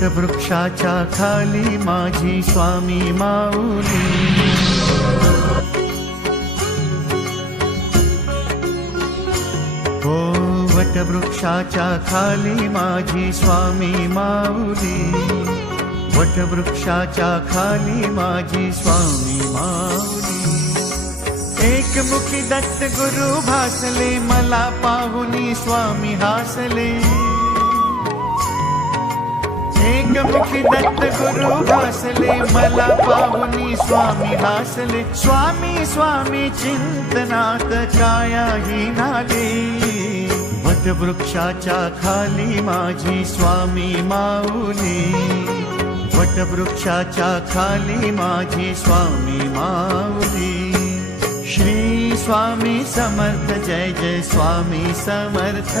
वटवृक्षाच्या खाली माझी स्वामी माऊली. हो वटवृक्षाच्या खाली माझी स्वामी माऊली. वटवृक्षाच्या खाली माझी स्वामी माऊली. एकमुखी दत्त गुरु भासले मला पाहुनी स्वामी हासले. एकमुखी दत्त गुरु भासले मला पाहुनी स्वामी हासले. स्वामी स्वामी चिंतनात कायाही नाले. वटवृक्षाच्या खाली माझी स्वामी माऊली. वटवृक्षाच्या खाली माझी स्वामी माऊली. श्री स्वामी समर्थ जय जय स्वामी समर्थ.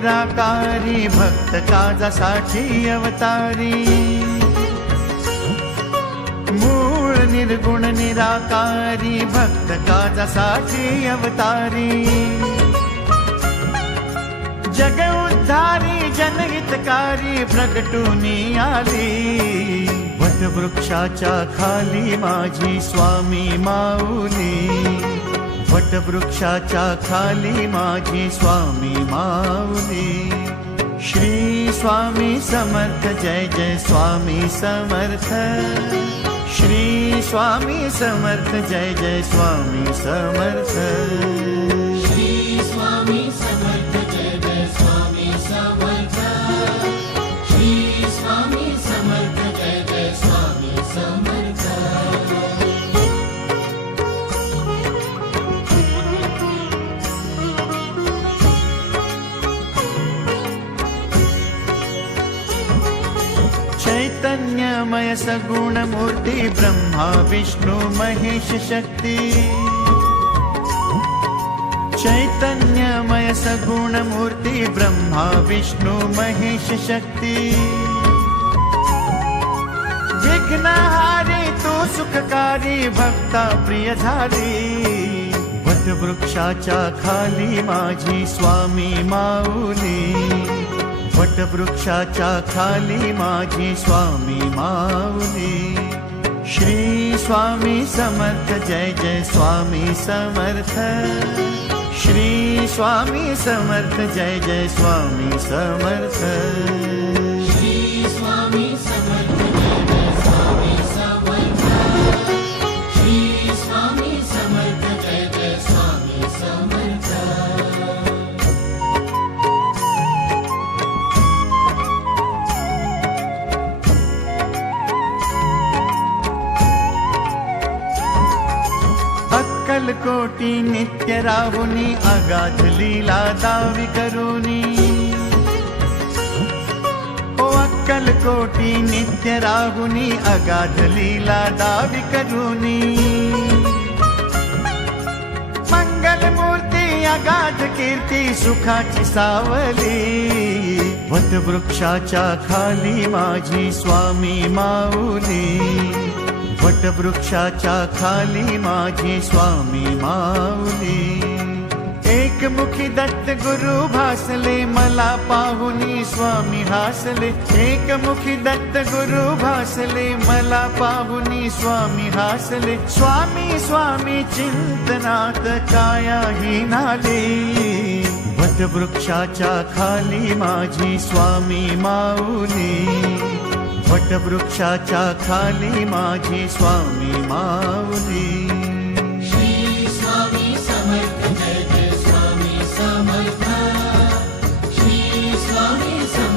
निराकारी भक्त काजासाठी अवतारी. मूळ निर्गुण निराकारी भक्त काजासाठी अवतारी. जग उद्धारी जनहितकारी प्रगटुनी आली. वटवृक्षाच्या खाली माझी स्वामी माऊली. वटवृक्षाच्या खाली माझी स्वामी माऊली। श्री स्वामी समर्थ जय जय स्वामी समर्थ। श्री स्वामी समर्थ जय जय स्वामी समर्थ चैतन्यमय सगुण मूर्ती ब्रह्मा विष्णु महेश शक्ती। चैतन्यमय सगुण मूर्ती ब्रह्मा विष्णु महेश शक्ती। विघ्नहारी तू सुखकारी भक्ता प्रिय झाली वटवृक्षाच्या खाली माझी स्वामी माऊली वटवृक्षाच्या खाली माझी स्वामी माऊली. श्री स्वामी समर्थ जय जय स्वामी समर्थ. श्री स्वामी समर्थ जय जय स्वामी समर्थ. अक्कलकोटी नित्य राहुनी अगाध लीला दावी करुनी। ओ अक्कलकोटी नित्य राहुनी अगाध लीला दावी करुनी। मंगल मूर्ती अगाध कीर्ती सुखाची सावली। वटवृक्षाच्या खाली माझी स्वामी माऊली। वटवृक्षाच्या खाली माझी स्वामी माऊली. एकमुखी दत्त गुरु भासले मला पाहुनी स्वामी हासले. एकमुखी दत्त गुरु भासले मला पाहुनी स्वामी हासले. स्वामी स्वामी चिंतनात कायाही नाले. वटवृक्षाच्या खाली माझी स्वामी माऊली. वृक्षाखा माझे स्वामी माउली स्वामी समर्थ जय जय स्वामी समर्थ. श्री स्वामी समर्थ